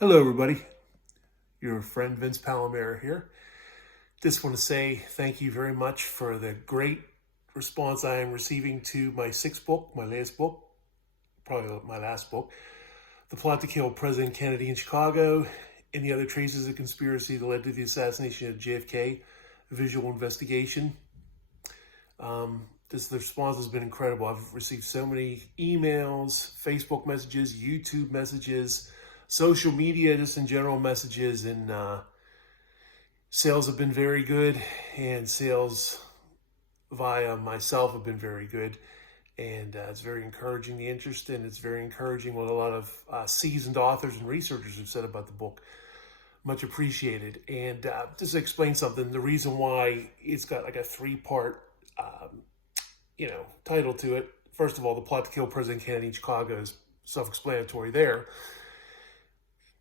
Hello, everybody. Your friend Vince Palomero here. Just want to say thank you very much for the great response I am receiving to my sixth book, my latest book, probably my last book, The Plot to Kill President Kennedy in Chicago and the Other Traces of Conspiracy That Led to the Assassination of JFK, a visual investigation. The response has been incredible. I've received so many emails, Facebook messages, YouTube messages, social media, just in general messages, and sales have been very good, and sales via myself have been very good, and it's very encouraging, the interest, and it's very encouraging what a lot of seasoned authors and researchers have said about the book. Much appreciated. And just to explain something, the reason why it's got like a three-part title to it. First of all, The Plot to Kill President Kennedy in Chicago is self-explanatory there.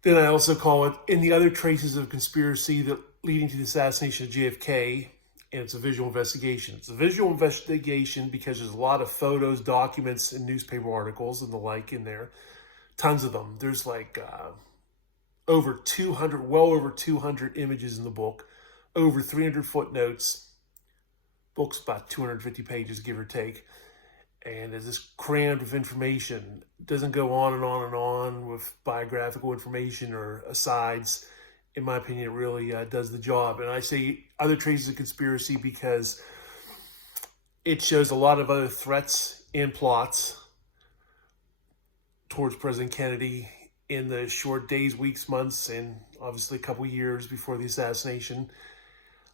Then I also call it In the Other Traces of Conspiracy That Leading to the Assassination of JFK, and it's a visual investigation. It's a visual investigation because there's a lot of photos, documents, and newspaper articles and the like in there. Tons of them. There's like over 200, well over 200 images in the book, over 300 footnotes. Book's about 250 pages, give or take. And it's just crammed with information. It doesn't go on and on and on with biographical information or asides. In my opinion, it really does the job. And I say Other Traces of Conspiracy because it shows a lot of other threats and plots towards President Kennedy in the short days, weeks, months, and obviously a couple years before the assassination.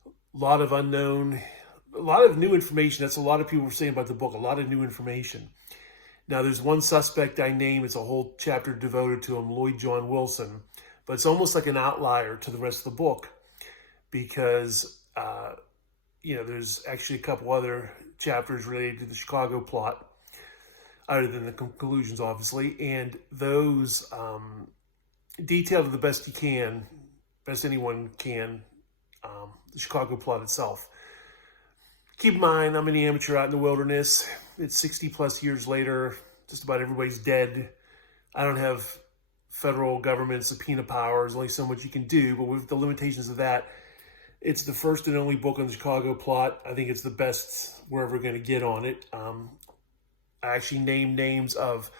A lot of unknown, a lot of new information. That's a lot of people were saying about the book, a lot of new information. Now, there's one suspect I name. It's a whole chapter devoted to him, Lloyd John Wilson. But it's almost like an outlier to the rest of the book because, there's actually a couple other chapters related to the Chicago plot, other than the conclusions, obviously. And those detail to the best you can, best anyone can, the Chicago plot itself. Keep in mind, I'm an amateur out in the wilderness. It's 60 plus years later. Just about everybody's dead. I don't have federal government subpoena powers. Only so much you can do. But with the limitations of that, it's the first and only book on the Chicago plot. I think it's the best we're ever going to get on it. I actually named names of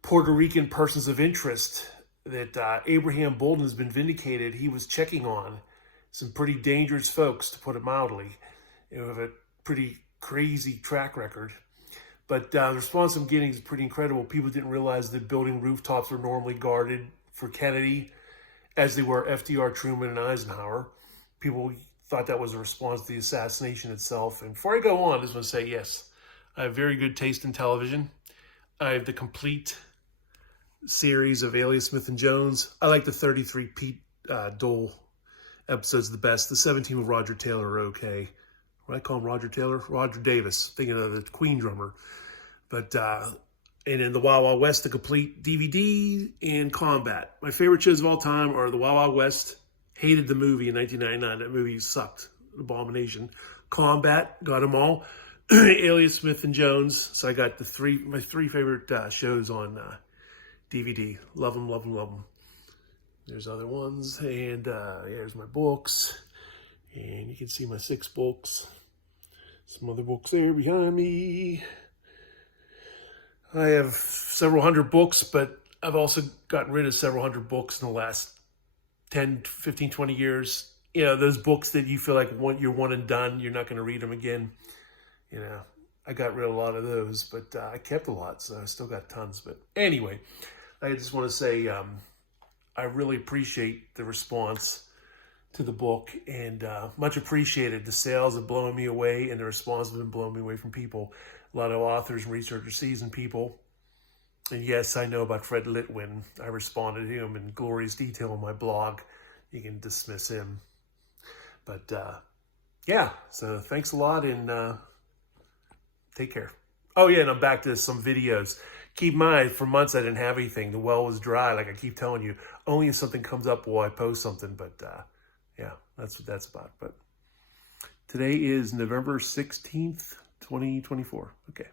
Puerto Rican persons of interest that Abraham Bolden has been vindicated. He was checking on some pretty dangerous folks, to put it mildly. Have a pretty crazy track record. But the response I'm getting is pretty incredible. People didn't realize that building rooftops were normally guarded for Kennedy, as they were FDR, Truman, and Eisenhower. People thought that was a response to the assassination itself. And before I go on, I just want to say, yes, I have very good taste in television. I have the complete series of Alias Smith Jones. I like the 33 Pete Dole episodes the best. The 17 with Roger Taylor are okay. What I call him, Roger Taylor? Roger Davis, thinking of the Queen drummer. But, and in the Wild Wild West, the complete DVD and Combat. My favorite shows of all time are the Wild Wild West. Hated the movie in 1999. That movie sucked. Abomination. Combat, got them all. Alias Smith Jones. So I got my three favorite shows on DVD. Love them, love them, love them. There's other ones. And here's my books. And you can see my 6 books. Some other books there behind me. I have several hundred books, but I've also gotten rid of several hundred books in the last 10, 15, 20 years. Those books that you feel like you're one and done, you're not going to read them again. I got rid of a lot of those, but I kept a lot, so I still got tons. But anyway, I just want to say I really appreciate the response to the book, and much appreciated. The sales have blown me away, and the response has been blowing me away from people. A lot of authors and researchers, seasoned people. And yes, I know about Fred Litwin. I responded to him in glorious detail on my blog. You can dismiss him. But yeah, so thanks a lot, and take care. Oh yeah, and I'm back to some videos. Keep in mind, for months I didn't have anything. The well was dry, like I keep telling you. Only if something comes up will I post something, but yeah, that's what that's about. But today is November 16th, 2024. Okay.